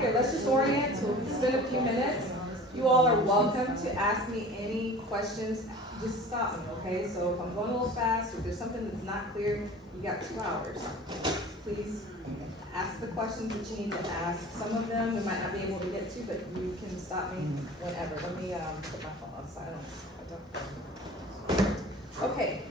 here, let's just orient, so we'll spend a few minutes. You all are welcome to ask me any questions, just stop me, okay? So if I'm going a little fast, or if there's something that's not clear, you got 2 hours. Please ask the questions that you need to ask. Some of them we might not be able to get to, but you can stop me whenever. Let me put my phone on silence. Okay,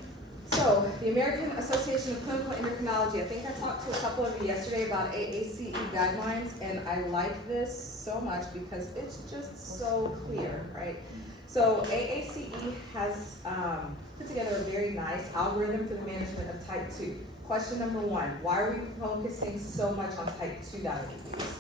so the American Association of Clinical Endocrinology, I think I talked to a couple of you yesterday about AACE guidelines, and I like this so much because it's just so clear, right? So AACE has put together a very nice algorithm for the management of type 2. Question number 1, why are we focusing so much on type 2 diabetes?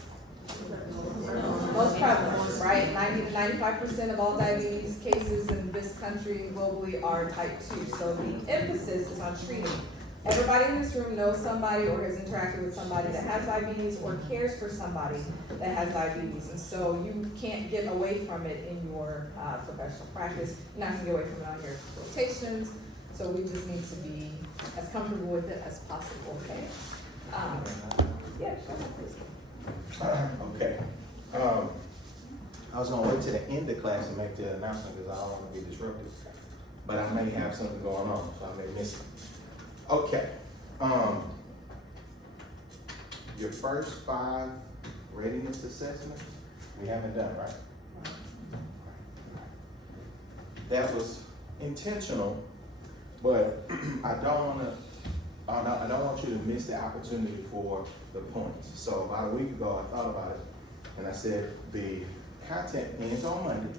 Most prevalent, right? 90 to 95% of all diabetes cases in this country and globally are type 2. So the emphasis is on treating. Everybody in this room knows somebody or has interacted with somebody that has diabetes or cares for somebody that has diabetes. And so you can't get away from it in your professional practice. You're not going to get away from it on your rotations. So we just need to be as comfortable with it as possible, okay? Yeah, go ahead, please. Okay. I was gonna wait to the end of class and make the announcement because I don't want to be disruptive. But I may have something going on, so I may miss it. Okay. Your first 5 readiness assessments, we haven't done, right? That was intentional, but I don't want you to miss the opportunity for the points. So about a week ago, I thought about it, and I said the content ends on Monday.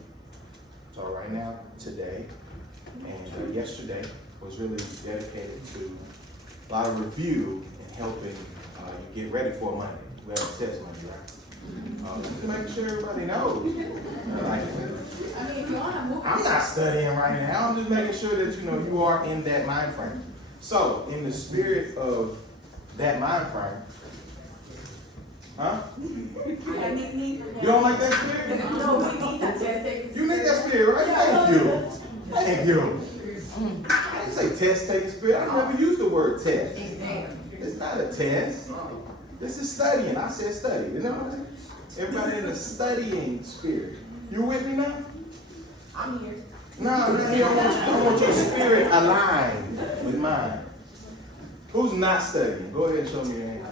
So right now, today, and yesterday was really dedicated to a lot of review and helping you get ready for Monday. We have a test Monday, right? Just making sure everybody knows. I'm not studying right now. I'm just making sure that you are in that mind frame. So, in the spirit of that mind frame, huh? You don't like that spirit? No, we need that test. You need that spirit, right? Thank you. Thank you. I didn't say test taking spirit. I never used the word test. It's not a test. This is studying. I said study. You know what I'm saying? Everybody in the studying spirit. You with me now? I'm here. No, I want your spirit aligned with mine. Who's not studying? Go ahead and show me your hand.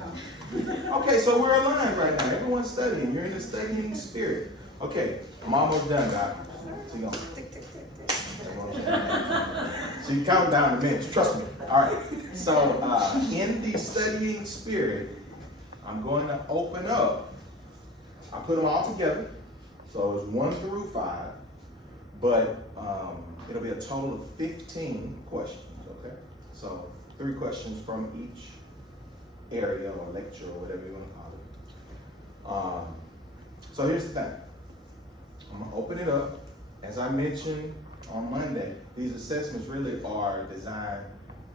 Okay, so we're aligned right now. Everyone's studying. You're in the studying spirit. Okay, I'm almost done, Doc. So you so you count down the minutes. Trust me. All right. So in the studying spirit, I'm going to open up. I put them all together. So it's 1 through 5. But it'll be a total of 15 questions, okay? So 3 questions from each area or lecture or whatever you want to call it. So here's the thing. I'm gonna open it up. As I mentioned on Monday, these assessments really are designed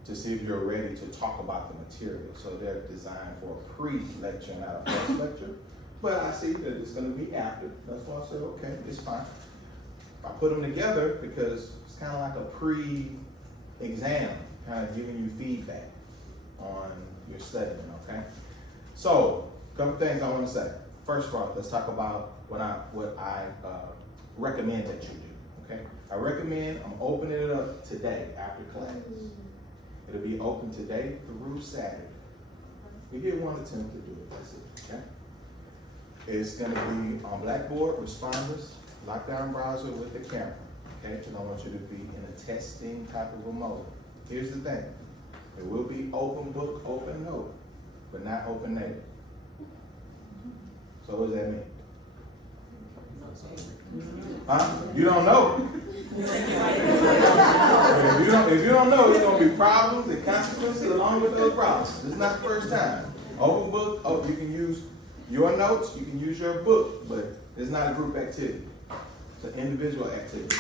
to see if you're ready to talk about the material. So they're designed for a pre-lecture, not a post-lecture. But I see that it's gonna be after. That's why I said, okay, it's fine. I put them together because it's kind of like a pre-exam, kind of giving you feedback on your studying, okay? So, a couple things I want to say. First of all, let's talk about what I recommend that you do, okay? I'm opening it up today after class. It'll be open today through Saturday. We get 1 attempt to do it, that's it, okay? It's gonna be on Blackboard, responders, lockdown browser with the camera, okay? And I want you to be in a testing type of a mode. Here's the thing. It will be open book, open note, but not open native. So what does that mean? Huh? You don't know. If you don't know, there's gonna be problems and consequences along with those problems. This is not the first time. Open book, you can use your notes, you can use your book, but it's not a group activity. It's an individual activity.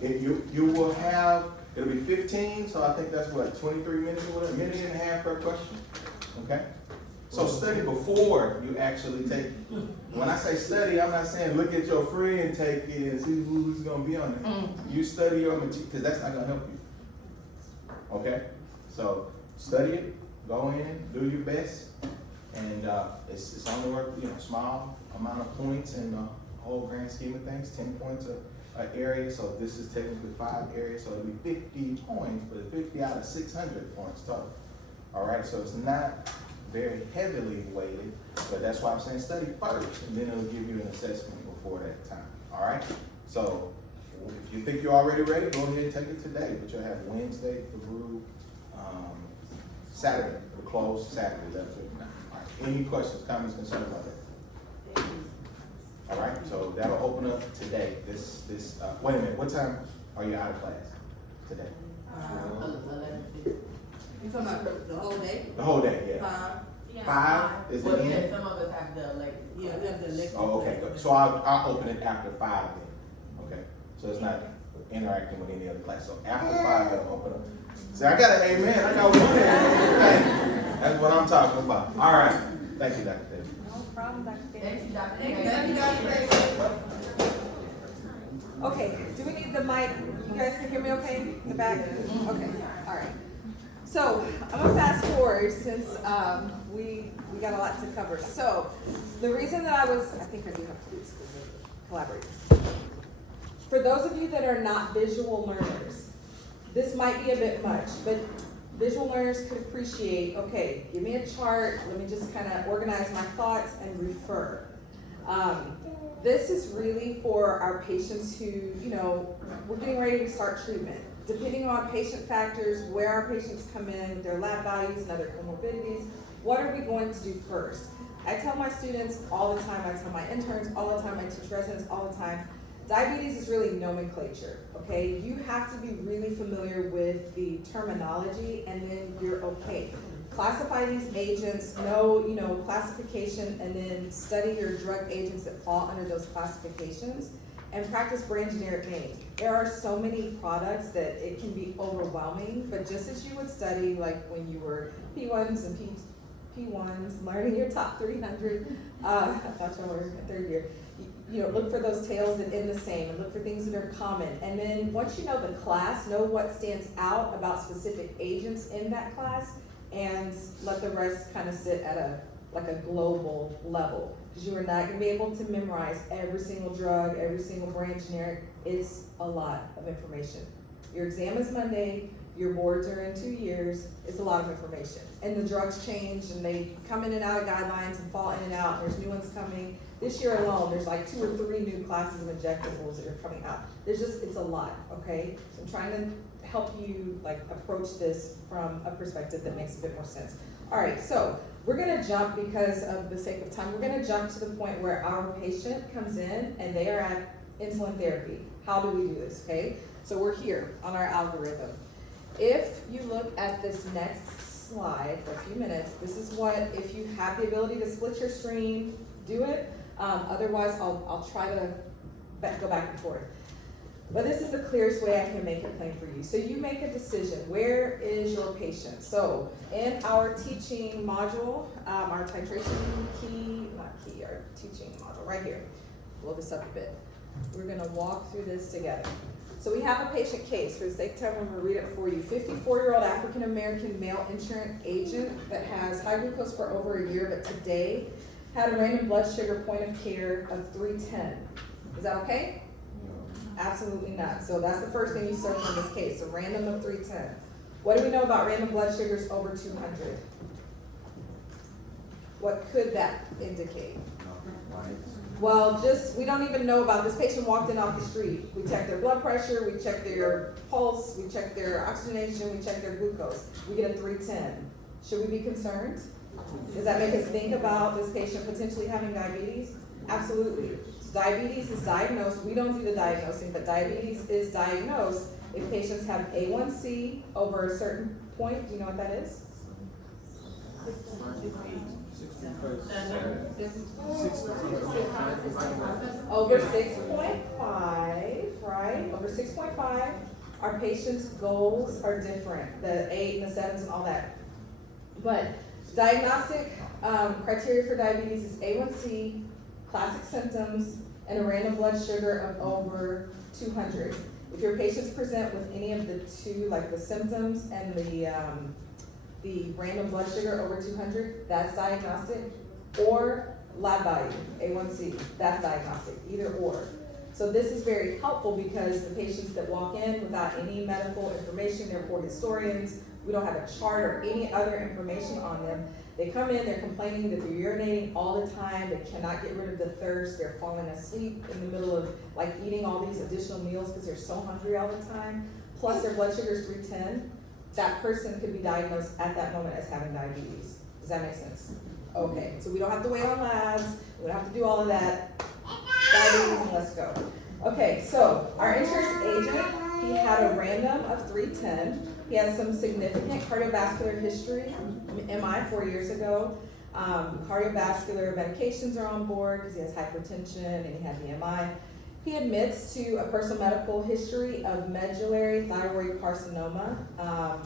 Okay? You will have, it'll be 15, so I think that's what, 23 minutes or whatever, 1.5 minutes per question. Okay? So study before you actually take it. When I say study, I'm not saying look at your friend take it and see who's gonna be on it. You study your material, because that's not gonna help you. Okay? So study it, go in, do your best, And it's only worth, small amount of points in the whole grand scheme of things, 10 points an area, so this is technically 5 areas, so it'll be 50 points, but 50 out of 600 points total. All right, so it's not very heavily weighted, but that's why I'm saying study first, and then it'll give you an assessment before that time. All right, so if you think you're already ready, go ahead and take it today, but you'll have Wednesday for group, Saturday, we're closed Saturday, 11:59. All right, any questions, comments, concerns about that? All right, so that'll open up today. Wait a minute, what time are you out of class today? 11:50. You talking about the whole day? The whole day, yeah. 5 is the Well, end? yeah, some of us have the elective. Yeah, we have the elective. Oh, okay, good. So I'll open it after 5 then. Okay, so it's not interacting with any other class. So after 5, it'll open up. See, I got an amen. I got one amen. That's what I'm talking about. All right. Thank you, Dr. Davis. No problem, Dr. Thank you, Dr. Thank you, Dr. Okay, do we need the mic? You guys can hear me okay in the back? Okay, all right. So I'm gonna fast forward since we got a lot to cover. So the reason that I think I do have to collaborate. For those of you that are not visual learners, this might be a bit much, but visual learners could appreciate, okay, give me a chart, let me just kind of organize my thoughts and refer. This is really for our patients who, we're getting ready to start treatment. Depending on patient factors, where our patients come in, their lab values and other comorbidities, what are we going to do first? I tell my students all the time, I tell my interns all the time, I teach residents all the time, diabetes is really nomenclature, okay? You have to be really familiar with the terminology and then you're okay. Classify these agents, know classification, and then study your drug agents that fall under those classifications and practice brand generic naming. There are so many products that it can be overwhelming, but just as you would study like when you were P1s and P1s, learning your top 300, I thought you were in third year. Look for those tails that end the same and look for things that are common. And then once you know the class, know what stands out about specific agents in that class and let the rest kind of sit at a global level. Because you are not gonna be able to memorize every single drug, every single brand generic. It's a lot of information. Your exam is Monday, your boards are in 2 years, it's a lot of information. And the drugs change and they come in and out of guidelines and fall in and out, and there's new ones coming. This year alone, there's like 2 or 3 new classes of injectables that are coming out. It's a lot, okay? So I'm trying to help you approach this from a perspective that makes a bit more sense. All right, so we're gonna jump, because of the sake of time, we're gonna jump to the point where our patient comes in and they are at insulin therapy. How do we do this, okay? So we're here on our algorithm. If you look at this next slide for a few minutes, this is what, if you have the ability to split your screen, do it. Otherwise, I'll try to go back and forth. But this is the clearest way I can make it plain for you. So you make a decision. Where is your patient? So in our teaching module, our titration our teaching module right here. Blow this up a bit. We're gonna walk through this together. So we have a patient case. For the sake of time, I'm gonna read it for you. 54-year-old African-American male insurance agent that has high glucose for over a year, but today had a random blood sugar point of care of 310. Is that okay? Absolutely not. So that's the first thing you search in this case, a random of 310. What do we know about random blood sugars over 200? What could that indicate? Well, we don't even know about this patient walked in off the street. We checked their blood pressure, we checked their pulse, we checked their oxygenation, we checked their glucose. We get a 310. Should we be concerned? Does that make us think about this patient potentially having diabetes? Absolutely. So diabetes is diagnosed. We don't do the diagnosing, but diabetes is diagnosed if patients have A1C over a certain point. Do you know what that is? Over 6.5, right? Over 6.5, our patients' goals are different. The 8 and the 7s and all that. But diagnostic criteria for diabetes is A1C, classic symptoms, and a random blood sugar of over 200. If your patients present with any of the two, like the symptoms and the the random blood sugar over 200, that's diagnostic, or lab value, A1C, that's diagnostic, either or. So this is very helpful because the patients that walk in without any medical information, they're poor historians, we don't have a chart or any other information on them. They come in, they're complaining that they're urinating all the time, they cannot get rid of the thirst, they're falling asleep in the middle of like eating all these additional meals because they're so hungry all the time, plus their blood sugar is 310, that person could be diagnosed at that moment as having diabetes. Does that make sense? Okay, so we don't have to wait on labs, we don't have to do all of that. Diabetes, and let's go. Okay, so our insurance agent, he had a random of 310. He has some significant cardiovascular history, MI 4 years ago. Cardiovascular medications are on board because he has hypertension and he had the MI. He admits to a personal medical history of medullary thyroid carcinoma.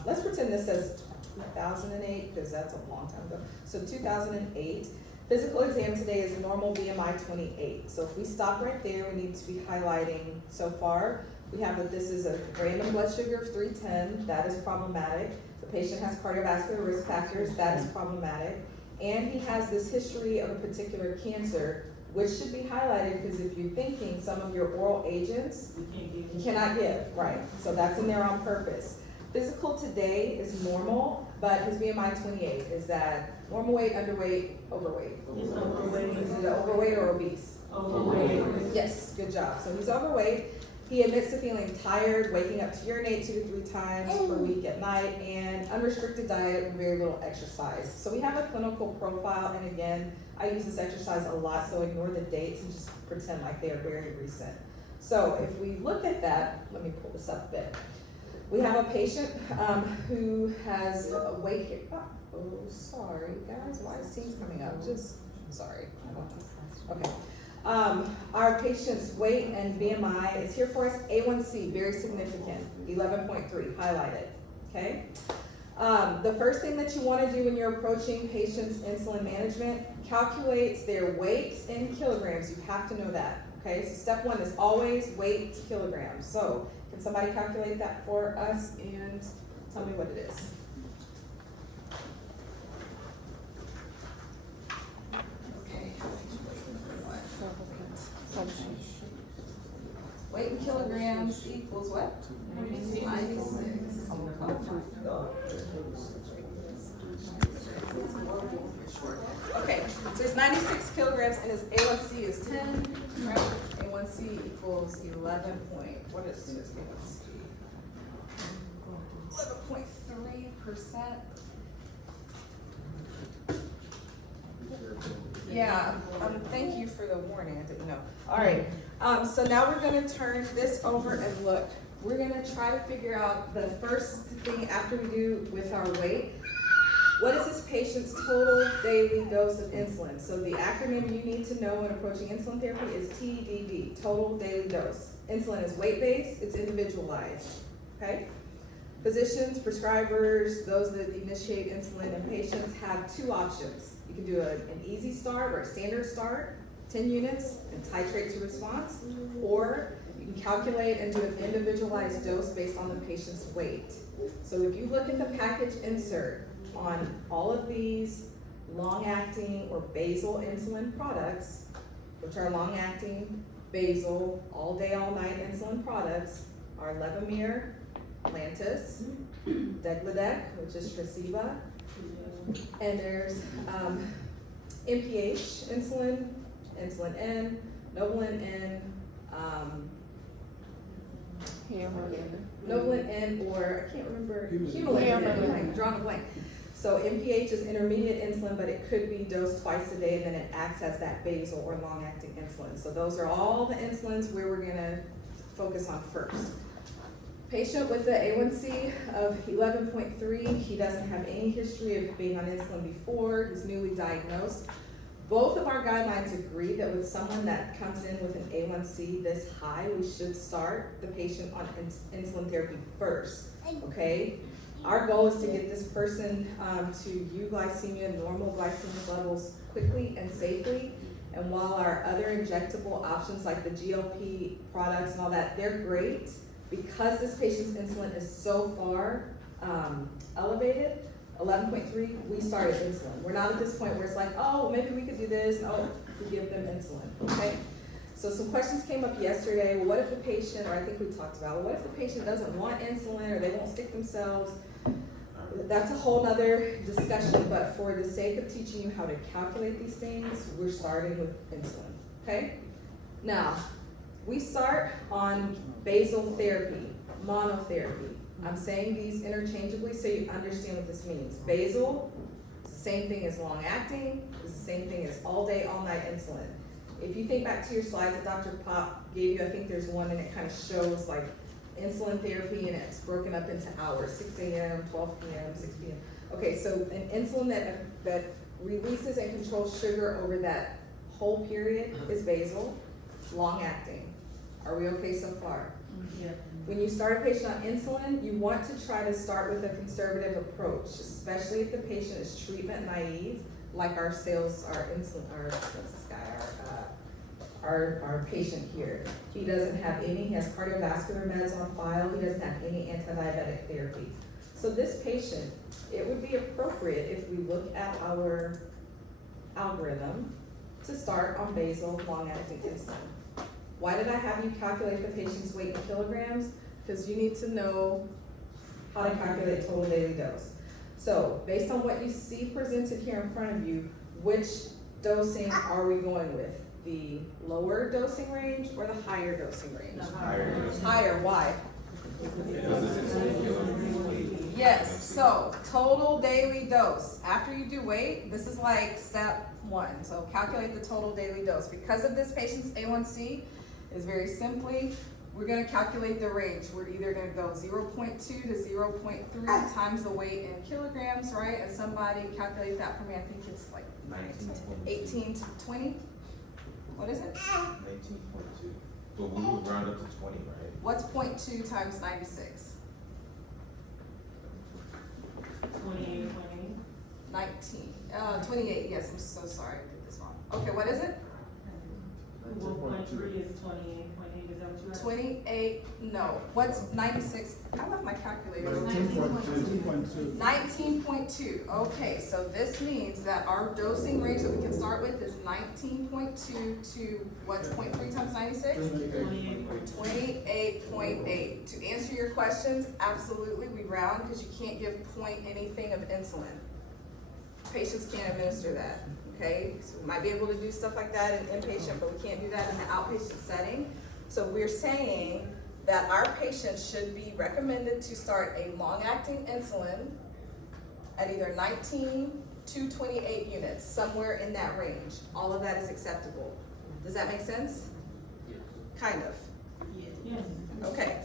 Let's pretend this says 2008 because that's a long time ago. So 2008. Physical exam today is a normal BMI 28. So if we stop right there, we need to be highlighting so far. We have that this is a random blood sugar of 310, that is problematic. The patient has cardiovascular risk factors, that is problematic. And he has this history of a particular cancer, which should be highlighted because if you're thinking some of your oral agents, you cannot give, right? So that's in there on purpose. Physical today is normal, but his BMI 28, is that normal weight, underweight, overweight? He's overweight. Is it overweight or obese? Overweight. Yes, good job. So he's overweight. He admits to feeling tired, waking up to urinate 2 to 3 times per week at night, and unrestricted diet with very little exercise. So we have a clinical profile, and again, I use this exercise a lot, so ignore the dates and just pretend like they are very recent. So if we look at that, let me pull this up a bit. We have a patient who has a weight here. Oh, sorry, guys, why is Teams coming up? Just, sorry. I don't know. Okay. Our patient's weight and BMI is here for us. A1C, very significant, 11.3, highlighted, okay? The first thing that you want to do when you're approaching patients' insulin management, calculate their weight in kilograms. You have to know that, okay? So step one is always weight to kilograms. So can somebody calculate that for us and tell me what it is? Weight in kilograms equals what? 96. Okay, so it's 96 kilograms and his A1C is 10, right? A1C equals 11 point, what is his A1C? 11.3%. Yeah, thank you for the warning, I didn't know. All right, so now we're gonna turn this over and look. We're gonna try to figure out the first thing after we do with our weight. What is this patient's total daily dose of insulin? So the acronym you need to know when approaching insulin therapy is TDD, total daily dose. Insulin is weight-based, it's individualized, okay? Physicians, prescribers, those that initiate insulin in patients have 2 options. You can do an easy start or a standard start, 10 units, and titrate to response, or you can calculate and do an individualized dose based on the patient's weight. So if you look at the package insert on all of these long-acting or basal insulin products, which are long-acting, basal, all-day, all-night insulin products, are Levemir, Lantus, Degludec, which is Tresiba, and there's NPH insulin, Insulin N, Novolin N, Novolin N, or I can't remember, Humulin N, drawing a blank. So NPH is intermediate insulin, but it could be dosed twice a day, and then it acts as that basal or long-acting insulin. So those are all the insulins where we're gonna focus on first. Patient with the A1C of 11.3, he doesn't have any history of being on insulin before, he's newly diagnosed. Both of our guidelines agree that with someone that comes in with an A1C this high, we should start the patient on insulin therapy first, okay? Our goal is to get this person to euglycemia, normal glycemic levels quickly and safely. And while our other injectable options like the GLP products and all that, they're great, because this patient's insulin is so far elevated, 11.3, we started insulin. We're not at this point where it's like, oh, maybe we could do this, and oh, we give them insulin, okay? So some questions came up yesterday. Well, what if the patient, or I think we talked about, well, what if the patient doesn't want insulin or they won't stick themselves? That's a whole nother discussion, but for the sake of teaching you how to calculate these things, we're starting with insulin, okay? Now, we start on basal therapy, monotherapy. I'm saying these interchangeably so you understand what this means. Basal is the same thing as long-acting, is the same thing as all-day, all-night insulin. If you think back to your slides that Dr. Pop gave you, I think there's one and it kind of shows like insulin therapy and it's broken up into hours, 6 a.m., 12 p.m., 6 p.m. Okay, so an insulin that releases and controls sugar over that whole period is basal, long-acting. Are we okay so far? Yeah. When you start a patient on insulin, you want to try to start with a conservative approach, especially if the patient is treatment naive, like our insulin, what's this guy, our patient here. He doesn't have any, he has cardiovascular meds on file, he doesn't have any anti-diabetic therapy. So this patient, it would be appropriate if we look at our algorithm to start on basal long-acting insulin. Why did I have you calculate the patient's weight in kilograms? Because you need to know how to calculate total daily dose. So based on what you see presented here in front of you, which dosing are we going with? The lower dosing range or the higher dosing range? Higher. Higher, why? Yes, so total daily dose. After you do weight, this is like step 1. So calculate the total daily dose. Because of this patient's A1C, is very simply, we're gonna calculate the range. We're either gonna go 0.2 to 0.3 times the weight in kilograms, right? And somebody calculate that for me, I think it's like 18 to 20. What is it? 19.2. But we would round up to 20, right? What's 0.2 times 96? 28, yes, I'm so sorry, I did this wrong. Okay, what is it? 1.3 is 28.8, is that what you asked? 28, no, what's 96? I left my calculator. 19.2. 19.2, okay, so this means that our dosing range that we can start with is 19.2 to what's 0.3 times 96? 28.8. To answer your questions, absolutely, we round because you can't give point anything of insulin. Patients can't administer that, okay? So we might be able to do stuff like that in inpatient, but we can't do that in the outpatient setting. So we're saying that our patients should be recommended to start a long-acting insulin at either 19 to 28 units, somewhere in that range. All of that is acceptable. Does that make sense? Kind of. Yes. Okay,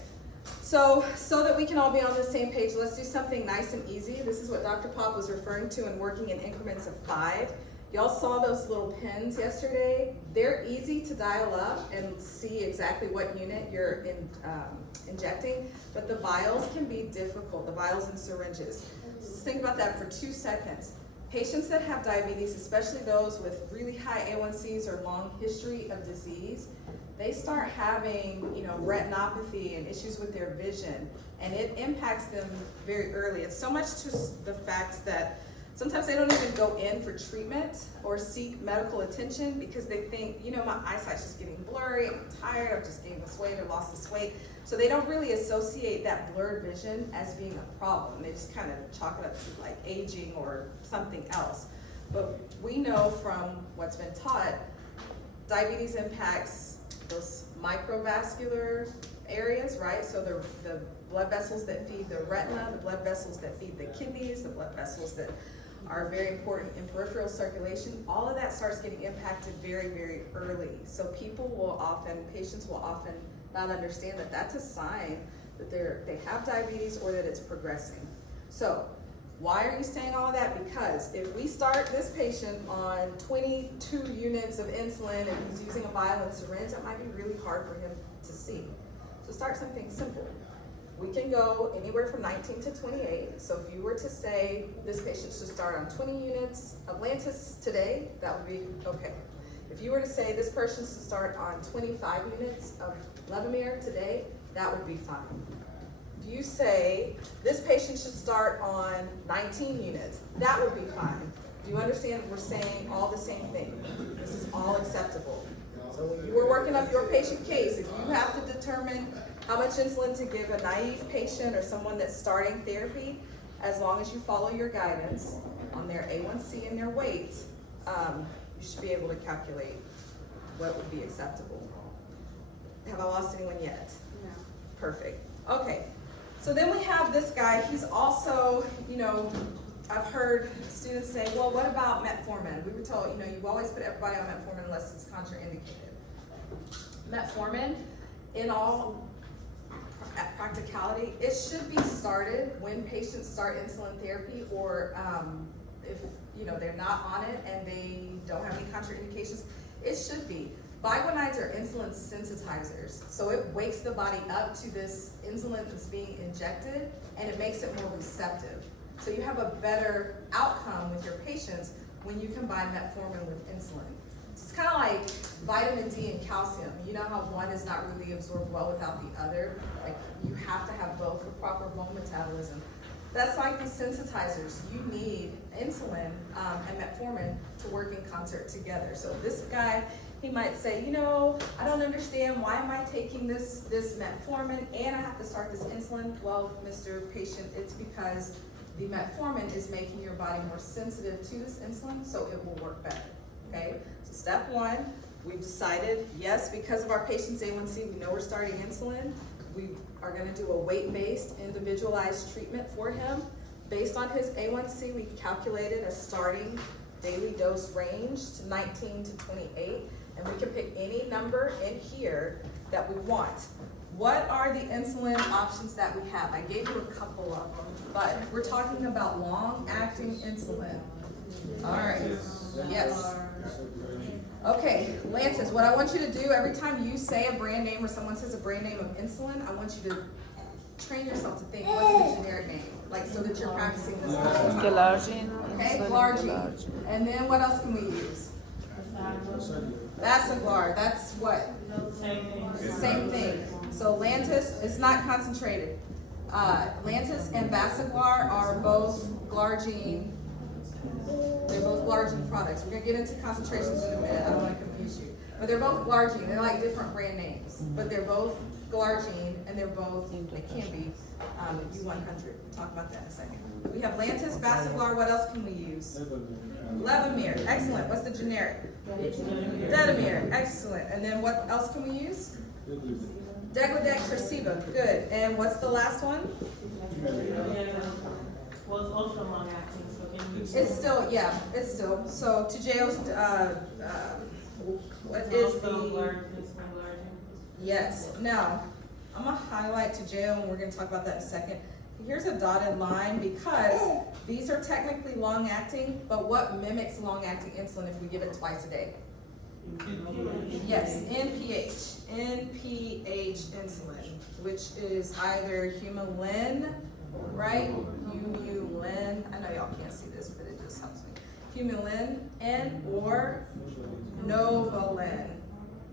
so that we can all be on the same page, let's do something nice and easy. This is what Dr. Pop was referring to in working in increments of 5. Y'all saw those little pins yesterday. They're easy to dial up and see exactly what unit you're injecting, but the vials can be difficult, the vials and syringes. So just think about that for 2 seconds. Patients that have diabetes, especially those with really high A1Cs or long history of disease, they start having, retinopathy and issues with their vision, and it impacts them very early. It's so much to the fact that sometimes they don't even go in for treatment or seek medical attention because they think, my eyesight's just getting blurry, I'm tired, I've just gained this weight or lost this weight. So they don't really associate that blurred vision as being a problem. They just kind of chalk it up to like aging or something else. But we know from what's been taught, diabetes impacts those microvascular areas, right? So the blood vessels that feed the retina, the blood vessels that feed the kidneys, the blood vessels that are very important in peripheral circulation, all of that starts getting impacted very, very early. So patients will often not understand that that's a sign that they have diabetes or that it's progressing. So why are you saying all of that? Because if we start this patient on 22 units of insulin and he's using a vial and syringe, that might be really hard for him to see. So start something simple. We can go anywhere from 19 to 28. So if you were to say this patient should start on 20 units of Lantus today, that would be okay. If you were to say this person should start on 25 units of Levemir today, that would be fine. you say this patient should start on 19 units, that would be fine. Do you understand? We're saying all the same thing. This is all acceptable. So when you were working up your patient case, if you have to determine how much insulin to give a naive patient or someone that's starting therapy, as long as you follow your guidance on their A1C and their weight, you should be able to calculate what would be acceptable. Have I lost anyone yet? No. Perfect. Okay. So then we have this guy. He's also, I've heard students say, well, what about metformin? We were told, you always put everybody on metformin unless it's contraindicated. Metformin, in all practicality, it should be started when patients start insulin therapy, or if they're not on it and they don't have any contraindications, it should be. Biguanides are insulin sensitizers, so it wakes the body up to this insulin that's being injected, and it makes it more receptive. So you have a better outcome with your patients when you combine metformin with insulin. So it's kind of like vitamin D and calcium. You know how one is not really absorbed well without the other? Like, you have to have both for proper bone metabolism. That's like these sensitizers. You need insulin and metformin to work in concert together. So this guy, he might say, I don't understand, why am I taking this metformin and I have to start this insulin? Well, Mr. Patient, it's because the metformin is making your body more sensitive to this insulin, so it will work better, okay? So step one, we've decided, yes, because of our patient's A1C, we know we're starting insulin. We are gonna do a weight-based, individualized treatment for him. Based on his A1C, we calculated a starting daily dose range to 19 to 28, and we can pick any number in here that we want. What are the insulin options that we have? I gave you a couple of them, but we're talking about long-acting insulin. All right, yes. Okay, Lantus, what I want you to do every time you say a brand name or someone says a brand name of insulin, I want you to train yourself to think, what's the generic name? Like, so that you're practicing this all the time. Glargine. Okay, Glargine. And then what else can we use? Vasaglar, that's what? Same thing. It's the same thing. So Lantus, it's not concentrated. Lantus and Vasaglar are both Glargine. They're both Glargine products. We're gonna get into concentrations in a minute. I don't wanna confuse you. But they're both Glargine. They're like different brand names. But they're both Glargine, and they're both, they can be U100. We'll talk about that in a second. We have Lantus, Vasaglar. What else can we use? Levemir. Excellent. What's the generic? Detamir. Excellent. And then what else can we use? Degludec, Tresiba. Good. And what's the last one? Well, it's ultra long acting, so can you? It's still, yeah, it's still. So Toujeo, what is the? Yes. Now, I'm gonna highlight Toujeo, and we're gonna talk about that in a second. Here's a dotted line because these are technically long acting, but what mimics long acting insulin if we give it twice a day? Yes, NPH insulin, which is either Humulin, right? Humulin, I know y'all can't see this, but it just helps me. Humulin N or Novolin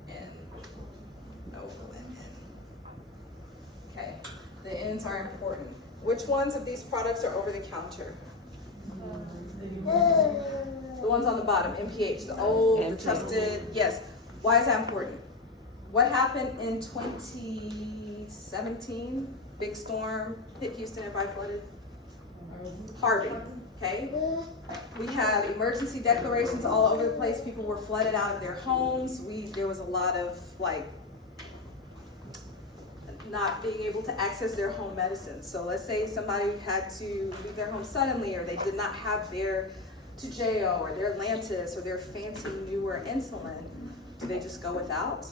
N. Novolin N. Okay, the N's are important. Which ones of these products are over the counter? The ones on the bottom, NPH, the old, the trusted, yes. Why is that important? What happened in 2017? Big storm, hit Houston, everybody flooded? Harvey, okay? We have emergency declarations all over the place. People were flooded out of their homes. There was a lot of not being able to access their home medicine. So let's say somebody had to leave their home suddenly, or they did not have their Toujeo or their Lantus or their fancy newer insulin. Do they just go without?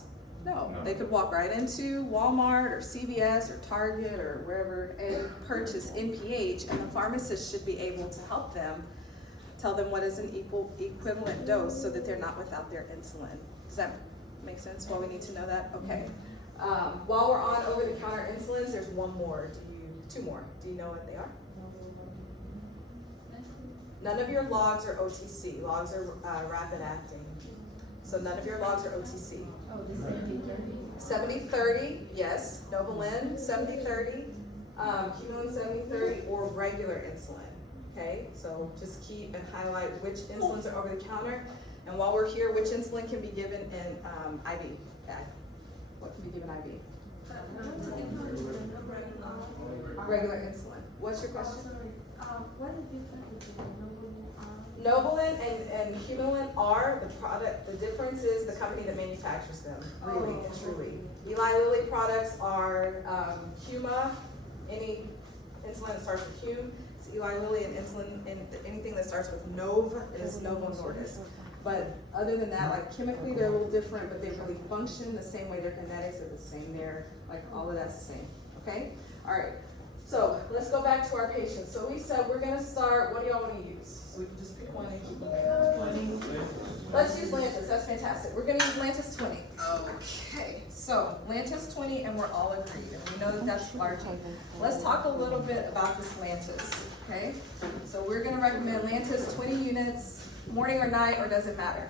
No. They could walk right into Walmart or CVS or Target or wherever and purchase NPH, and the pharmacist should be able to help them, tell them what is an equivalent dose so that they're not without their insulin. Does that make sense? Why we need to know that? Okay. While we're on over-the-counter insulins, there's two more. Do you know what they are? None of your logs are OTC. Logs are rapid acting. So none of your logs are OTC. Oh, the 70/30? 70/30, yes. Novolin, 70/30. Humulin 70/30 or regular insulin. Okay, so just keep and highlight which insulins are over the counter. And while we're here, which insulin can be given in IV? What can be given IV? Regular insulin. What's your question? What is different between Novolin and Humulin are the product. The difference is the company that manufactures them, really and truly. Eli Lilly products are Huma. Any insulin that starts with Hume is Eli Lilly, and insulin and anything that starts with Nov is Novo Nordisk. But other than that, like chemically they're a little different, but they really function the same way. Their kinetics are the same. They're like all of that's the same. Okay. All right. So let's go back to our patients. So we said we're gonna start. What do y'all want to use? So we can just pick one and keep moving. Let's use Lantus. That's fantastic. We're gonna use Lantus 20. Okay. So Lantus 20, and we're all agreed, and we know that that's large. Let's talk a little bit about this Lantus. Okay. So we're gonna recommend Lantus 20 units, morning or night, or does it matter?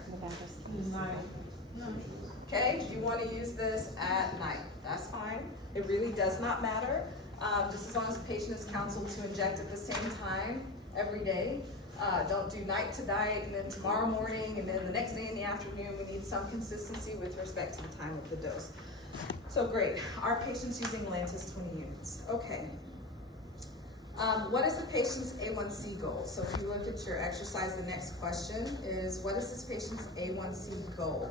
Okay. You want to use this at night. That's fine. It really does not matter. Just as long as the patient is counseled to inject at the same time every day. Don't do night to night and then tomorrow morning and then the next day in the afternoon. We need some consistency with respect to the time of the dose. So great, our patient's using Lantus 20 units. Okay. What is the patient's A1C goal? So if you look at your exercise, the next question is, what is this patient's A1C goal?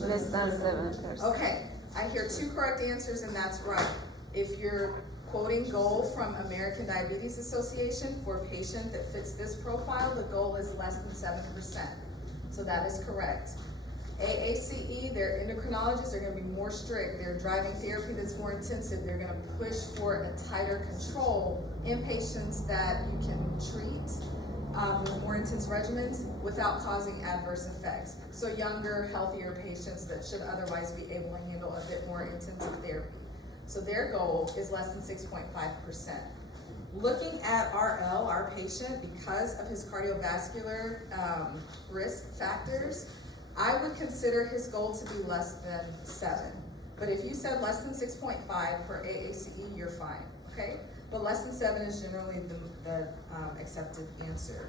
Less than 7%. Okay, I hear two correct answers and that's right. If you're quoting goal from American Diabetes Association for a patient that fits this profile, the goal is less than 7%. So that is correct. AACE, their endocrinologists are gonna be more strict. They're driving therapy that's more intensive. They're gonna push for a tighter control in patients that you can treat with more intense regimens without causing adverse effects. So younger, healthier patients that should otherwise be able to handle a bit more intensive therapy. So their goal is less than 6.5%. Looking at RL, our patient, because of his cardiovascular risk factors, I would consider his goal to be less than 7. But if you said less than 6.5 for AACE, you're fine, okay? But less than 7 is generally the accepted answer.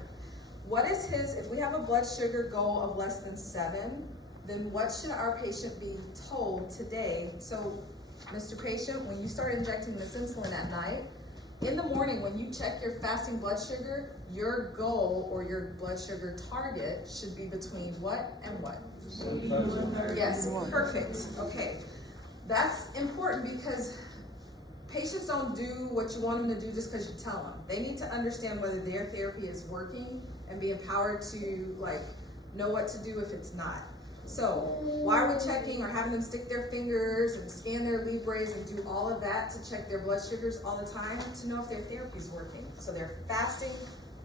What is his, if we have a blood sugar goal of less than 7, then what should our patient be told today? So, Mr. Patient, when you start injecting this insulin at night, in the morning when you check your fasting blood sugar, your goal or your blood sugar target should be between what and what? Yes, perfect, okay. That's important because patients don't do what you want them to do just because you tell them. They need to understand whether their therapy is working and be empowered to know what to do if it's not. So why are we checking or having them stick their fingers and scan their Libres and do all of that to check their blood sugars all the time? To know if their therapy is working. So their fasting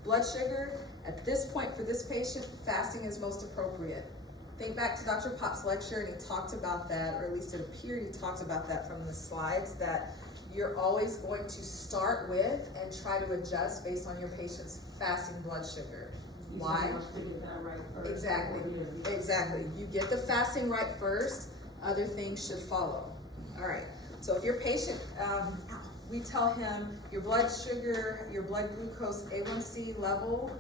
blood sugar, at this point for this patient, fasting is most appropriate. Think back to Dr. Pop's lecture and he talked about that, or at least it appeared he talked about that from the slides, that you're always going to start with and try to adjust based on your patient's fasting blood sugar. Why? Exactly, exactly. You get the fasting right first, other things should follow. All right, so if your patient, we tell him your blood sugar, your blood glucose A1C level,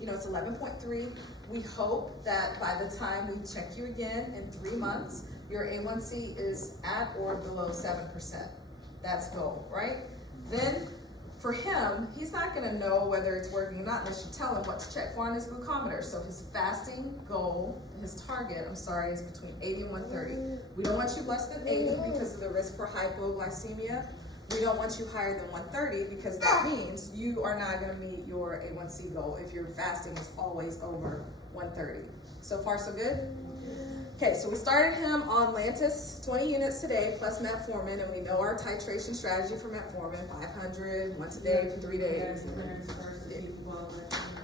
it's 11.3. We hope that by the time we check you again in 3 months, your A1C is at or below 7%. That's goal, right? Then for him, he's not gonna know whether it's working or not unless you tell him what to check for on his glucometer. So his fasting goal, his target, is between 80 and 130. We don't want you less than 80 because of the risk for hypoglycemia. We don't want you higher than 130 because that means you are not gonna meet your A1C goal if your fasting is always over 130. So far, so good? Okay, so we started him on Lantus 20 units today plus metformin, and we know our titration strategy for metformin, 500 once a day for 3 days.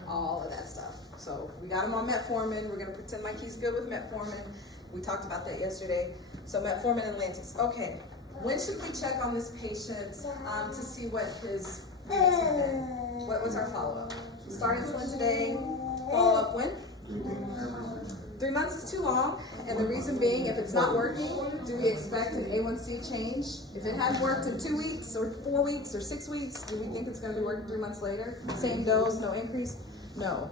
All of that stuff. So we got him on metformin. We're gonna pretend like he's good with metformin. We talked about that yesterday. So metformin and Lantus. Okay, when should we check on this patient to see what his units have been? What was our follow-up? Start insulin today. Follow-up when? 3 months is too long, and the reason being, if it's not working, do we expect an A1C change? If it hadn't worked in 2 weeks, or 4 weeks, or 6 weeks, do we think it's gonna be working 3 months later? Same dose, no increase? No.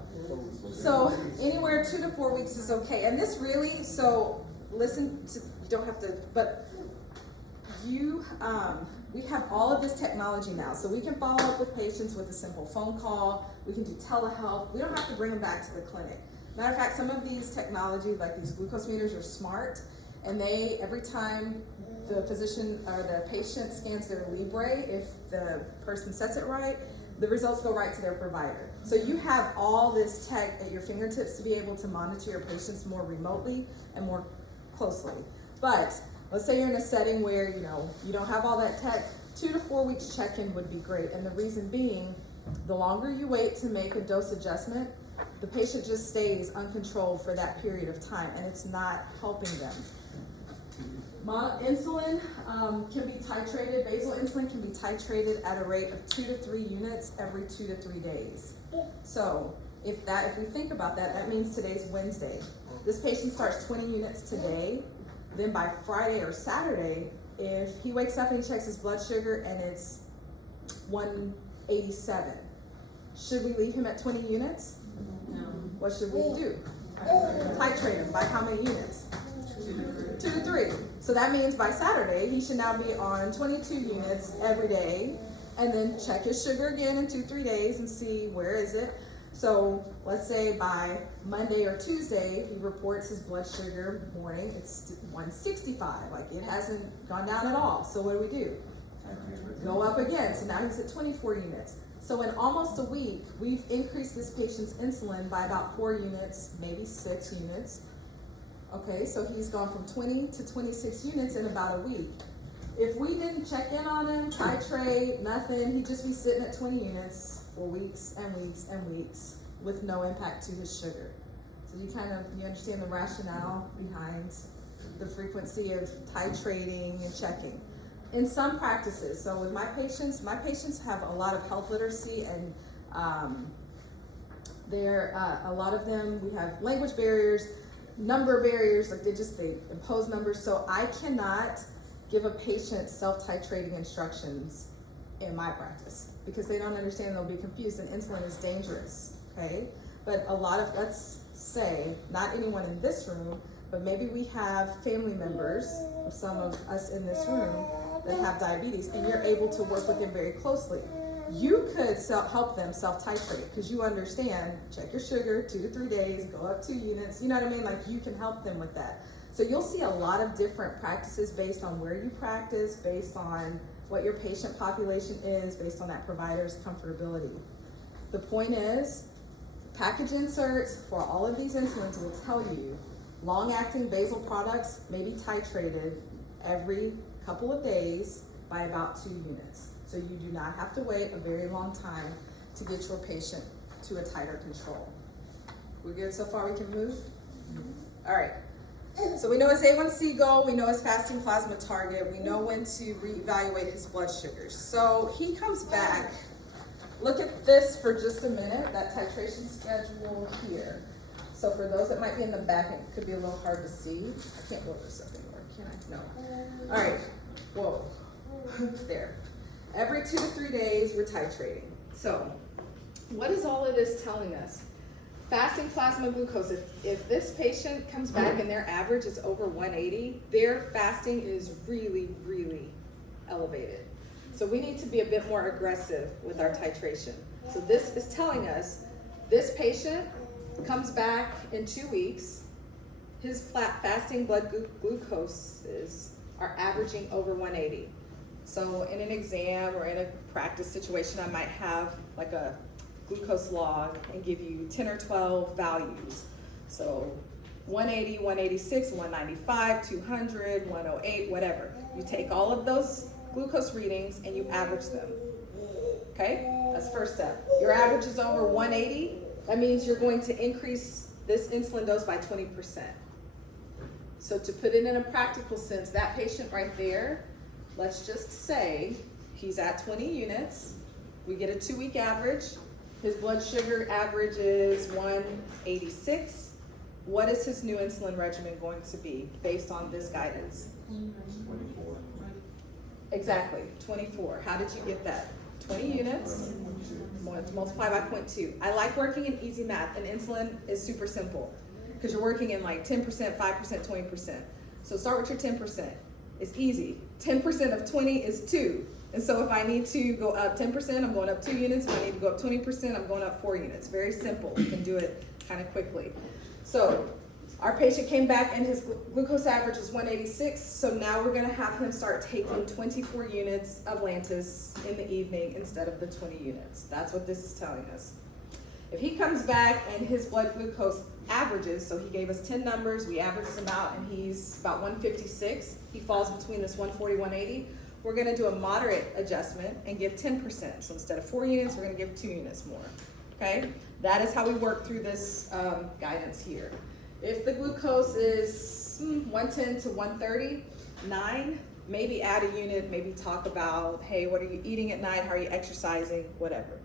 So anywhere 2 to 4 weeks is okay, and this really, so listen to, you don't have to, but you, we have all of this technology now, so we can follow up with patients with a simple phone call, we can do telehealth, we don't have to bring them back to the clinic. Matter of fact, some of these technology, like these glucose meters, are smart, and they, every time the physician or the patient scans their Libre, if the person sets it right, the results go right to their provider. So you have all this tech at your fingertips to be able to monitor your patients more remotely and more closely. But let's say you're in a setting where, you know, you don't have all that tech, 2 to 4 weeks check-in would be great. And the reason being, the longer you wait to make a dose adjustment, the patient just stays uncontrolled for that period of time, and it's not helping them. Insulin can be titrated, basal insulin can be titrated at a rate of 2 to 3 units every 2 to 3 days. So if we think about that, that means today's Wednesday. This patient starts 20 units today, then by Friday or Saturday, if he wakes up and checks his blood sugar and it's 187, should we leave him at 20 units? No. What should we do? Titrate him by how many units? 2 to 3. So that means by Saturday, he should now be on 22 units every day, and then check his sugar again in 2-3 days and see where is it. So let's say by Monday or Tuesday, he reports his blood sugar morning, it's 165, like it hasn't gone down at all. So what do? Go up again, so now he's at 24 units. So in almost a week, we've increased this patient's insulin by about 4 units, maybe 6 units. Okay, so he's gone from 20 to 26 units in about a week. If we didn't check in on him, titrate, nothing, he'd just be sitting at 20 units for weeks and weeks and weeks with no impact to his sugar. So you understand the rationale behind the frequency of titrating and checking. In some practices, so with my patients have a lot of health literacy, and a lot of them, we have language barriers, number barriers, like they impose numbers, so I cannot give a patient self-titrating instructions in my practice because they don't understand, they'll be confused, and insulin is dangerous, okay? But a lot of, let's say, not anyone in this room, but maybe we have family members, some of us in this room, that have diabetes, and you're able to work with them very closely. You could help them self-titrate because you understand, check your sugar 2 to 3 days, go up 2 units, you know what I mean? Like you can help them with that. So you'll see a lot of different practices based on where you practice, based on what your patient population is, based on that provider's comfortability. The point is, package inserts for all of these insulins will tell you long-acting basal products may be titrated every couple of days by about 2 units. So you do not have to wait a very long time to get your patient to a tighter control. We good so far? We can move? All right. So we know his A1C goal, we know his fasting plasma target, we know when to reevaluate his blood sugars. So he comes back. Look at this for just a minute, that titration schedule here. So for those that might be in the back, it could be a little hard to see. I can't blow this up anymore, can I? No. All right, whoa, there. Every 2 to 3 days, we're titrating. So what is all of this telling us? Fasting plasma glucose, if this patient comes back and their average is over 180, their fasting is really, really elevated. So we need to be a bit more aggressive with our titration. So this is telling us this patient comes back in 2 weeks, his fasting blood glucoses are averaging over 180. So in an exam or in a practice situation, I might have like a glucose log and give you 10 or 12 values. So 180, 186, 195, 200, 108, whatever. You take all of those glucose readings and you average them. Okay, that's first step. Your average is over 180. That means you're going to increase this insulin dose by 20%. So to put it in a practical sense, that patient right there, let's just say he's at 20 units. We get a 2-week average. His blood sugar average is 186. what is his new insulin regimen going to be based on this guidance? 24. Exactly, 24. How did you get that? 20 units, multiply by 0.2. I like working in easy math, and insulin is super simple because you're working in like 10%, 5%, 20%. So start with your 10%. It's easy. 10% of 20 is 2. And so if I need to go up 10%, I'm going up 2 units. If I need to go up 20%, I'm going up 4 units. Very simple. You can do it kind of quickly. So our patient came back and his glucose average is 186. So now we're going to have him start taking 24 units of Lantus in the evening instead of the 20 units. That's what this is telling us. If he comes back and his blood glucose averages, so he gave us 10 numbers, we averaged them out, and he's about 156. He falls between this 140, 180. We're going to do a moderate adjustment and give 10%. So instead of 4 units, we're going to give 2 units more. Okay? That is how we work through this guidance here. If the glucose is 110 to 139, maybe add a unit, maybe talk about, hey, what are you eating at night? How are you exercising? Whatever.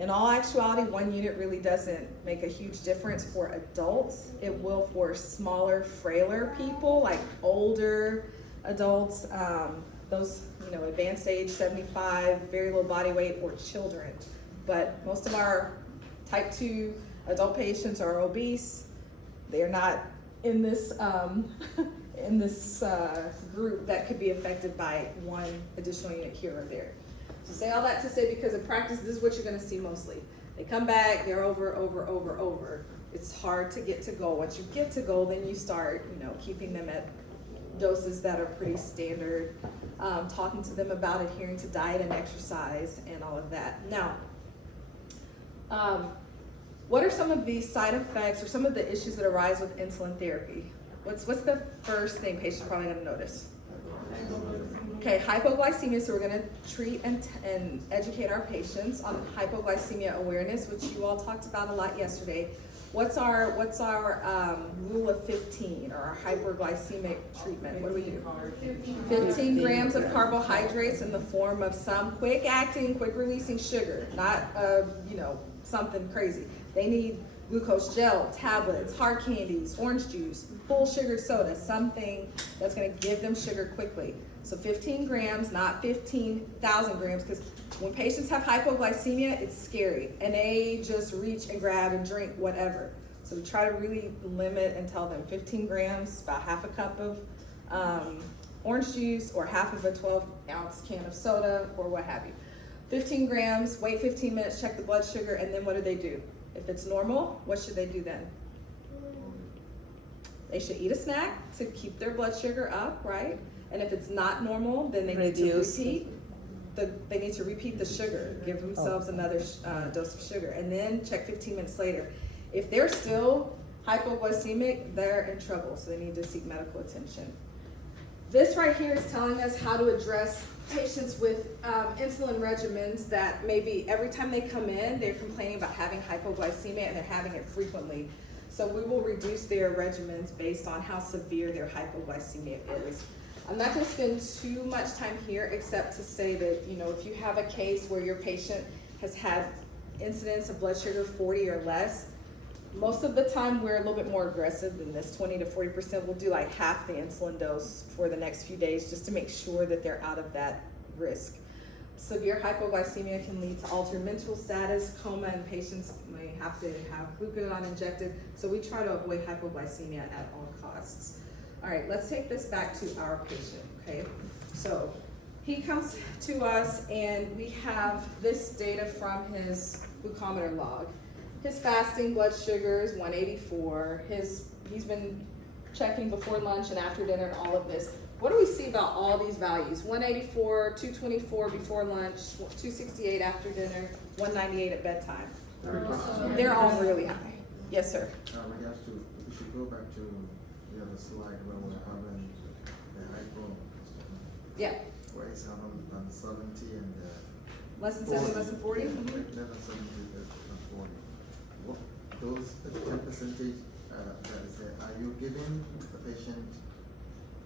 In all actuality, 1 unit really doesn't make a huge difference for adults. It will for smaller, frailer people, like older adults, those, advanced age, 75, very low body weight, or children. But most of our type 2 adult patients are obese. They're not in this group that could be affected by 1 additional unit here or there. So say all that to say, because in practice, this is what you're going to see mostly. They come back, they're over. It's hard to get to goal. Once you get to goal, then you start, keeping them at doses that are pretty standard, talking to them about adhering to diet and exercise and all of that. Now, what are some of the side effects or some of the issues that arise with insulin therapy? What's the first thing patients are probably going to notice? Okay, hypoglycemia. So we're going to treat and educate our patients on hypoglycemia awareness, which you all talked about a lot yesterday. What's our rule of 15 or our hyperglycemic treatment? What do we do? 15 grams of carbohydrates in the form of some quick acting, quick releasing sugar, not something crazy. They need glucose gel, tablets, hard candies, orange juice, full sugared soda, something that's going to give them sugar quickly. So 15 grams, not 15,000 grams, because when patients have hypoglycemia, it's scary, and they just reach and grab and drink whatever. So we try to really limit and tell them 15 grams, about half a cup of orange juice, or half of a 12-ounce can of soda, or what have you. 15 grams, wait 15 minutes, check the blood sugar, and then what do? If it's normal, what should they do then? They should eat a snack to keep their blood sugar up, right? And if it's not normal, then they need to repeat the sugar, give themselves another dose of sugar, and then check 15 minutes later. If they're still hypoglycemic, they're in trouble, so they need to seek medical attention. This right here is telling us how to address patients with insulin regimens that maybe every time they come in, they're complaining about having hypoglycemia and they're having it frequently. So we will reduce their regimens based on how severe their hypoglycemia is. I'm not going to spend too much time here except to say that, if you have a case where your patient has had incidence of blood sugar 40 or less, most of the time we're a little bit more aggressive than this, 20 to 40%. We'll do like half the insulin dose for the next few days just to make sure that they're out of that risk. Severe hypoglycemia can lead to altered mental status, coma, and patients may have to have glucagon injected. So we try to avoid hypoglycemia at all costs. All right, let's take this back to our patient, okay? So he comes to us and we have this data from his glucometer log. His fasting blood sugar is 184. He's been checking before lunch and after dinner and all of this. What do we see about all these values? 184, 224 before lunch, 268 after dinner, 198 at bedtime. They're all really high. Yes, sir. We should go back to the other slide where we're having the hypo. Yeah. Where it's on 70 and Less than 70, less than 40? Less than 70 and 40. What, those 10% that is there, are you giving the patient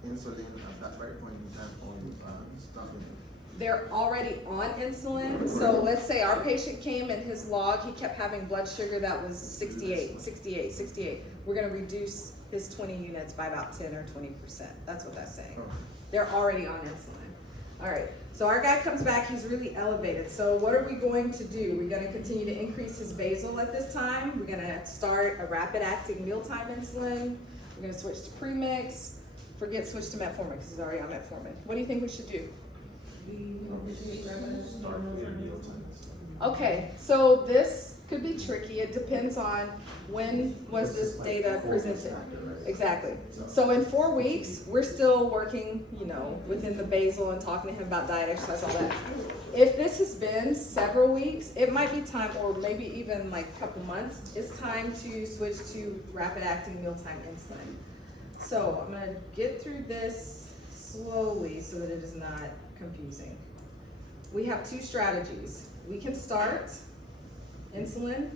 insulin at that right point in time, or you are stopping it? they're already on insulin. So let's say our patient came and his log, he kept having blood sugar that was 68, 68, 68. We're gonna reduce his 20 units by about 10 or 20%. That's what that's saying. They're already on insulin. All right, so our guy comes back, he's really elevated. So what are we going to do? We're gonna continue to increase his basal at this time. We're gonna start a rapid acting mealtime insulin. We're gonna switch to premix. Forget switch to metformin because he's already on metformin. What do you think we should do? Okay, so this could be tricky. It depends on when was this data presented. Exactly. So in 4 weeks, we're still working, within the basal and talking to him about diet, exercise, all that. If this has been several weeks, it might be time, or maybe even like a couple months, it's time to switch to rapid acting mealtime insulin. So I'm gonna get through this slowly so that it is not confusing. We have 2 strategies. We can start insulin.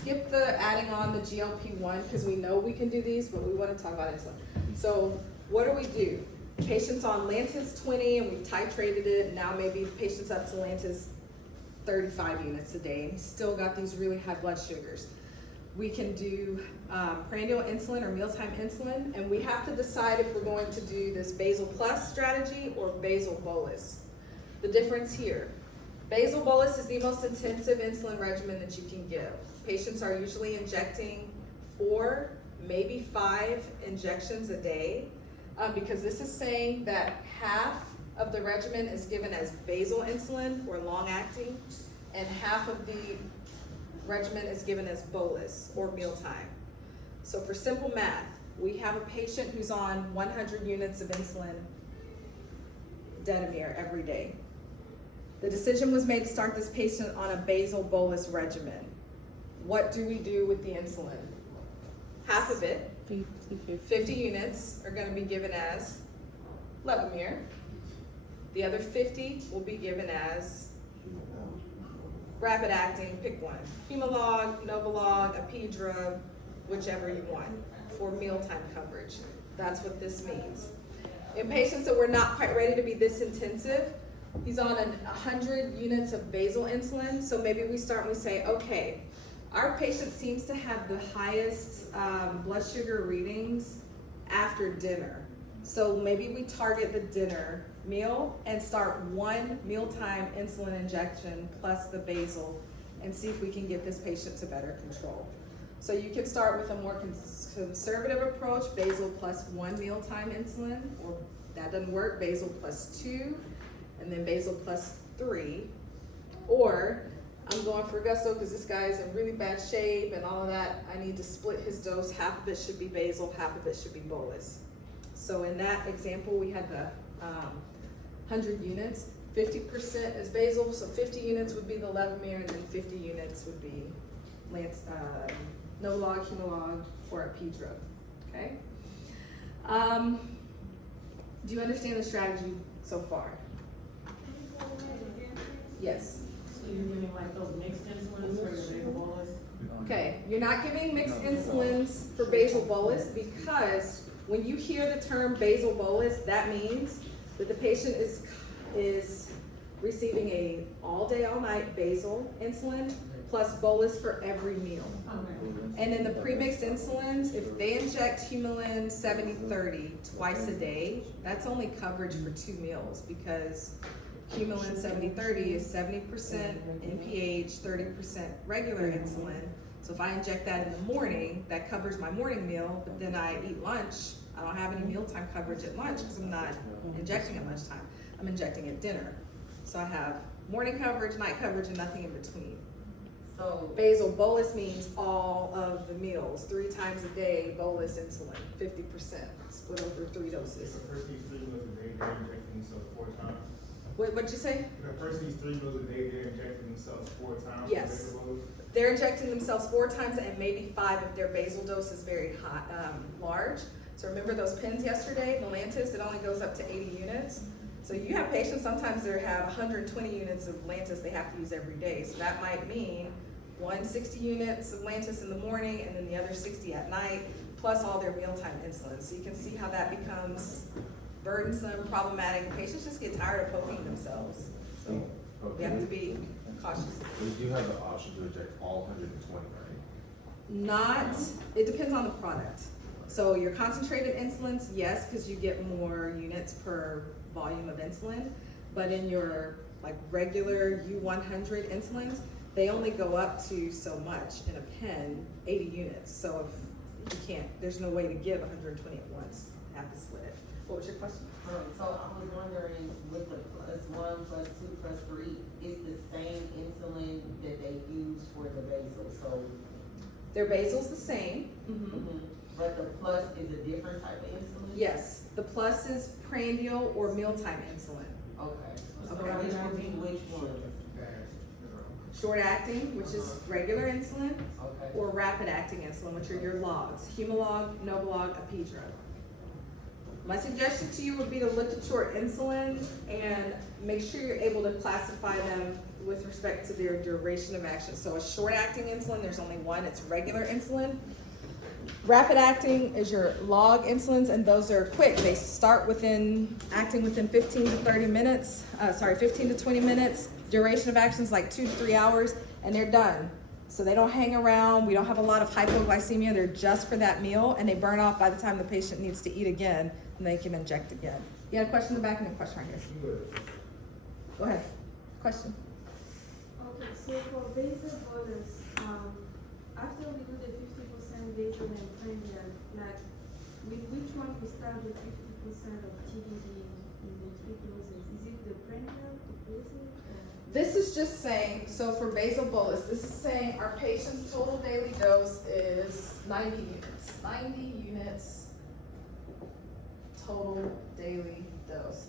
Skip the adding on the GLP-1 because we know we can do these, but we want to talk about insulin. So what do? Patients on Lantus 20 and we've titrated it. Now maybe patients up to Lantus 35 units a day and he's still got these really high blood sugars. We can do prandial insulin or mealtime insulin, and we have to decide if we're going to do this basal plus strategy or basal bolus. The difference here, basal bolus is the most intensive insulin regimen that you can give. Patients are usually injecting 4, maybe 5 injections a day, because this is saying that half of the regimen is given as basal insulin or long acting, and half of the regimen is given as bolus or mealtime. So for simple math, we have a patient who's on 100 units of insulin, Detamir, every day. The decision was made to start this patient on a basal bolus regimen. What do we do with the insulin? Half of it, 50 units, are going to be given as Levemir. The other 50 will be given as rapid acting, pick one. Humalog, Novolog, Apidra, whichever you want for mealtime coverage. That's what this means. In patients that were not quite ready to be this intensive, he's on 100 units of basal insulin. So maybe we start and we say, okay, our patient seems to have the highest blood sugar readings after dinner. So maybe we target the dinner meal and start 1 mealtime insulin injection plus the basal and see if we can get this patient to better control. So you can start with a more conservative approach, basal plus 1 mealtime insulin, or that doesn't work, basal plus 2, and then basal plus 3. Or I'm going for Gusto because this guy is in really bad shape and all of that. I need to split his dose. Half of it should be basal, half of it should be bolus. So in that example, we had the 100 units, 50% is basal, so 50 units would be the Levemir, and then 50 units would be Novolog, Humalog, or Apidra, okay? Do you understand the strategy so far? Yes. So you're giving like those mixed insulins for your basal bolus? Okay, you're not giving mixed insulins for basal bolus because when you hear the term basal bolus, that means that the patient is receiving a all day, all night basal insulin plus bolus for every meal. Okay. And in the premixed insulins, if they inject Humulin 70/30 twice a day, that's only coverage for 2 meals because Humulin 70/30 is 70% NPH, 30% regular insulin. So if I inject that in the morning, that covers my morning meal, but then I eat lunch, I don't have any mealtime coverage at lunch because I'm not injecting at lunchtime. I'm injecting at dinner. So I have morning coverage, night coverage, and nothing in between. So, Basal bolus means all of the meals, 3 times a day, bolus insulin, 50%, split over 3 doses. If a person eats 3 meals a day, they're injecting themselves 4 times. What'd you say? If a person eats 3 meals a day, they're injecting themselves 4 times. Yes. Basal bolus. They're injecting themselves 4 times and maybe 5 if their basal dose is very high, large. So remember those pens yesterday, the Lantus, it only goes up to 80 units. So you have patients, sometimes they have 120 units of Lantus they have to use every day. So that might mean 160 units of Lantus in the morning and then the other 60 at night, plus all their mealtime insulin. So you can see how that becomes burdensome, problematic. Patients just get tired of poking themselves. So we have to be cautious. We do have the option to inject all 120, right? Not, it depends on the product. So your concentrated insulins, yes, because you get more units per volume of insulin. But in your like regular U100 insulins, they only go up to so much in a pen, 80 units. So if you can't, there's no way to give 120 at once. Have to split it. What was your question? So I was wondering, with the +1, +2, +3, it's the same insulin that they use for the basal, so. Their basal's the same. Mm-hmm. But the plus is a different type of insulin? Yes, the plus is prandial or mealtime insulin. Okay. So Okay. which would be which one? Short acting, which is regular insulin, Okay. or rapid acting insulin, which are your logs, Humalog, Novolog, Apidra. My suggestion to you would be to look at your insulin and make sure you're able to classify them with respect to their duration of action. So a short acting insulin, there's only one, it's regular insulin. Rapid acting is your log insulins, and those are quick. They start acting within 15 to 30 minutes, 15 to 20 minutes. Duration of action is like 2 to 3 hours, and they're done. So they don't hang around. We don't have a lot of hypoglycemia. They're just for that meal, and they burn off by the time the patient needs to eat again, and they can inject again. You had a question in the back and a question right here. Go ahead. Question. Okay, so for basal bolus, after we do the 50% basal and prandial, like, with which one we start with 50% of TDD in the 3 doses? Is it the prandial, the basal? This is just saying, so for basal bolus, this is saying our patient's total daily dose is 90 units. 90 units total daily dose.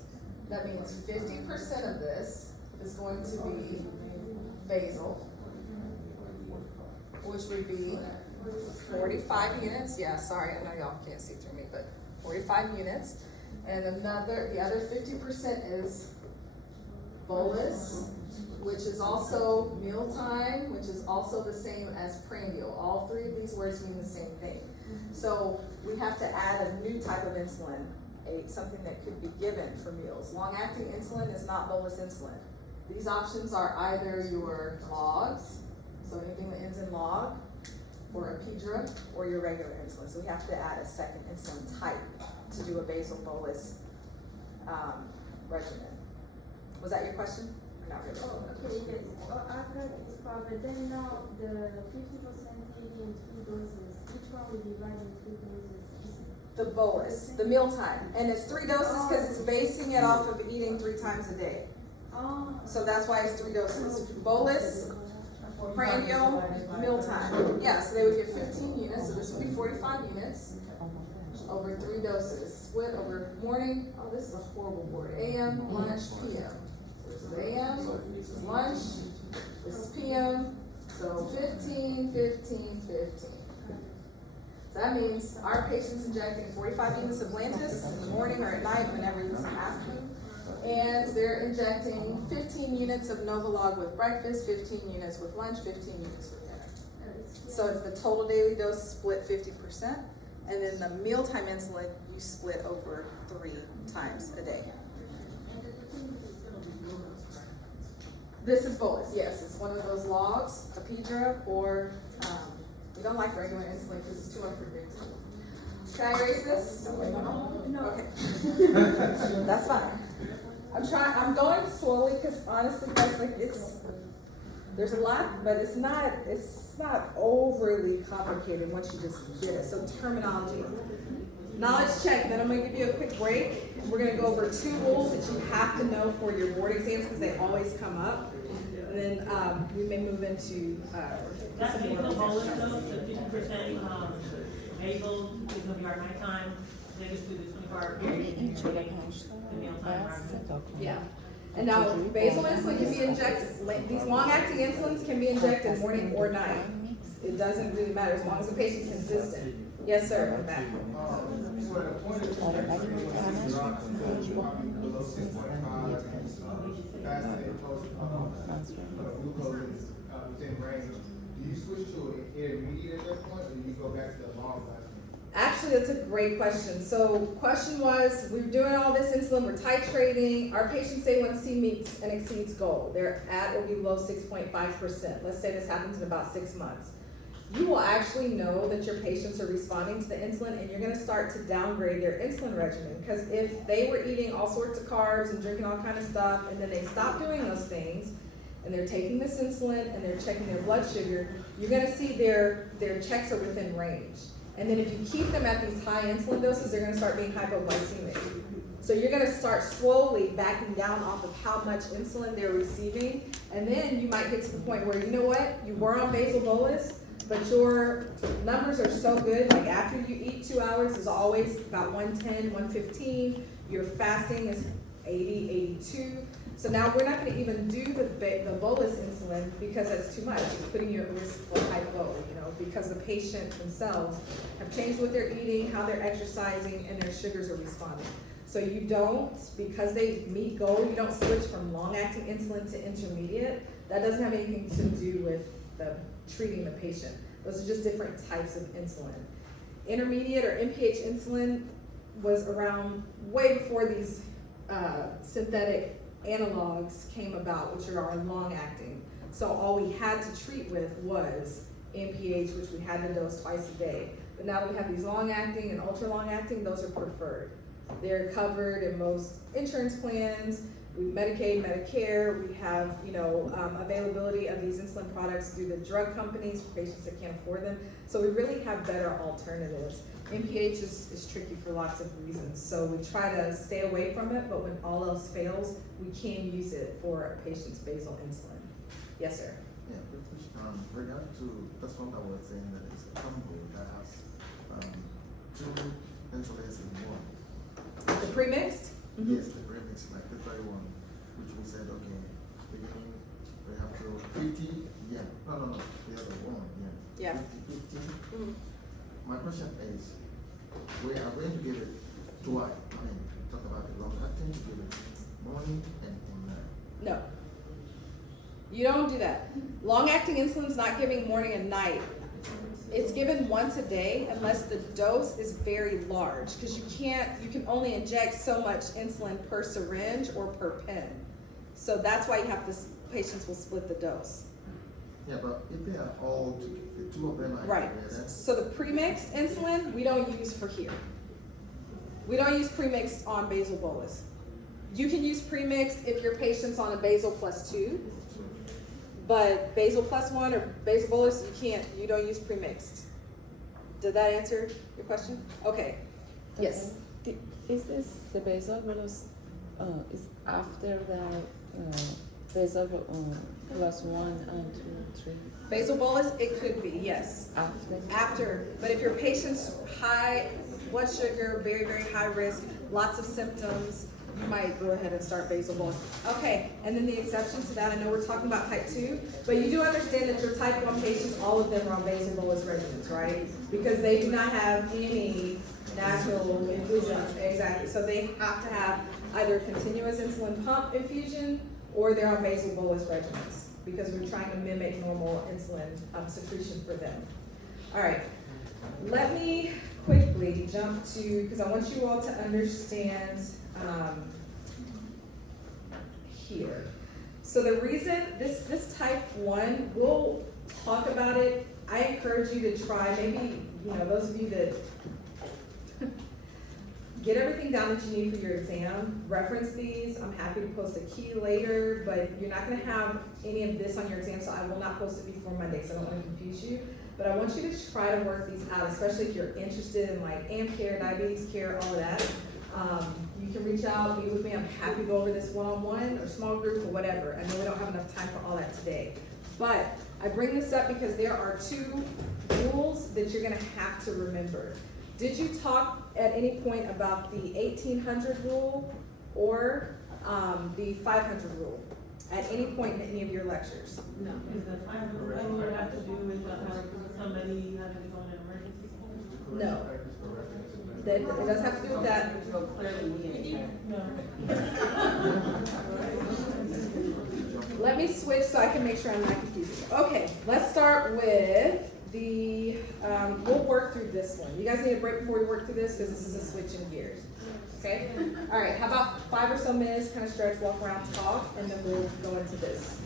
That means 50% of this is going to be basal, which would be 45 units. Yeah, sorry, I know y'all can't see through me, but 45 units. And the other 50% is bolus, which is also mealtime, which is also the same as prandial. All three of these words mean the same thing. So we have to add a new type of insulin, something that could be given for meals. Long-acting insulin is not bolus insulin. These options are either your logs, so anything that ends in log, or Apidra, or your regular insulin. So we have to add a second insulin type to do a basal bolus regimen. Was that your question? Or not really? Oh, okay, yes. Oh, I've got this part, but then now the 50% taken in 3 doses, which one will divide in 3 doses? The bolus, the mealtime. And it's 3 doses because it's basing it off of eating 3 times a day. Oh. So that's why it's 3 doses. Bolus, prandial, mealtime. Yeah, so they would get 15 units, so this would be 45 units over 3 doses. Split over morning, oh, this is a horrible board. AM, lunch, PM. So this is AM, this is lunch, this is PM, so 15, 15, 15. So that means our patient's injecting 45 units of Lantus in the morning or at night, whenever you have to. And they're injecting 15 units of Novolog with breakfast, 15 units with lunch, 15 units with dinner. So it's the total daily dose split 50%. And then the mealtime insulin, you split over 3 times a day. This is bolus, yes. It's one of those logs, Apidra, or we don't like regular insulin because it's too unpredictable. Can I erase this? No. Okay. That's fine. I'm going slowly because honestly, guys, like there's a lot, but it's not overly complicated once you just get it. So terminology. Knowledge check, then I'm gonna give you a quick break. We're gonna go over 2 rules that you have to know for your board exams because they always come up. And then we may move into That's the basal bolus though, the 50% basal is gonna be our nighttime, they just do the 24-hour period, and you're getting the mealtime regimen. yeah. And now basal insulin can be injected, these long-acting insulins can be injected morning or night. It doesn't really matter as long as the patient's consistent. Yes, sir, on that. So the point of below 6.5, fasting and post glucose is within range. Do you switch to an intermediate at that point, or do you go back to the long lasting? Actually, that's a great question. So question was, we're doing all this insulin, we're titrating, our patient's A1C meets and exceeds goal. They're at or below 6.5%. Let's say this happens in about 6 months. You will actually know that your patients are responding to the insulin, and you're gonna start to downgrade their insulin regimen. Because if they were eating all sorts of carbs and drinking all kind of stuff, and then they stop doing those things, and they're taking this insulin and they're checking their blood sugar, you're gonna see their checks are within range. And then if you keep them at these high insulin doses, they're gonna start being hypoglycemic. So you're gonna start slowly backing down off of how much insulin they're receiving. And then you might get to the point where, you know what, you were on basal bolus, but your numbers are so good, like after you eat 2 hours is always about 110, 115. Your fasting is 80, 82. So now we're not gonna even do the bolus insulin because that's too much. It's putting you at risk for hypo, because the patient themselves have changed what they're eating, how they're exercising, and their sugars are responding. So you don't, because they meet goal, you don't switch from long-acting insulin to intermediate. That doesn't have anything to do with treating the patient. Those are just different types of insulin. Intermediate or NPH insulin was around way before these synthetic analogs came about, which are our long-acting. So all we had to treat with was NPH, which we had to dose twice a day. But now that we have these long-acting and ultra-long-acting, those are preferred. They're covered in most insurance plans. We Medicaid, Medicare. We have, availability of these insulin products through the drug companies for patients that can't afford them. So we really have better alternatives. NPH is tricky for lots of reasons. So we try to stay away from it, but when all else fails, we can use it for a patient's basal insulin. Yes, sir. Yeah, regard to, that's what I was saying, that it's a combo that has, 2 insulins in one. The pre-mixed? Yes, the premix, like the very one, which we said, okay, beginning, we have to 50, yeah, no, the other one, yeah. Yeah. 50. Mhm. My question is, we are going to give it twice, talk about the long acting, give it morning and night. No. You don't do that. Long-acting insulin's not giving morning and night. It's given once a day unless the dose is very large, because you can only inject so much insulin per syringe or per pen. So that's why patients will split the dose. Yeah, but if they are all, the 2 of them are Right. together. So the pre-mixed insulin, we don't use for here. We don't use pre-mixed on basal bolus. You can use pre-mixed if your patient's on a basal +2, but basal +1 or basal bolus, you don't use pre-mixed. Did that answer your question? Okay. Yes. Is this the basal bolus, is after the basal +1 and 2, 3? Basal bolus, it could be, yes. After, but if your patient's high blood sugar, very, very high risk, lots of symptoms, you might go ahead and start basal bolus. Okay, and then the exception to that, I know we're talking about type 2, but you do understand that your type 1 patients, all of them are on basal bolus regimens, right? Because they do not have any natural infusion. Exactly, so they have to have either continuous insulin pump infusion or they're on basal bolus regimens, because we're trying to mimic normal insulin secretion for them. All right, let me quickly jump to, because I want you all to understand here. So the reason, this type 1, we'll talk about it. I encourage you to try, maybe, those of you that get everything down that you need for your exam, reference these. I'm happy to post a key later, but you're not gonna have any of this on your exam, so I will not post it before Monday, so I don't wanna confuse you. But I want you to try to work these out, especially if you're interested in like AmCare, diabetes care, all of that. You can reach out, meet with me. I'm happy to go over this one-on-one or small group or whatever. I know we don't have enough time for all that today. But I bring this up because there are 2 rules that you're gonna have to remember. Did you talk at any point about the 1800 rule or the 500 rule at any point in any of your lectures? No, is the 500 rule would have to do with somebody having to go in an emergency? No. That, it does have to do with that. So clearly we ain't No. Let me switch so I can make sure I'm not confusing. Okay, let's start with we'll work through this one. You guys need a break before we work through this, because this is a switch in gears. Okay? All right, how about 5 or so minutes, kind of stretch, walk around, talk, and then we'll go into this.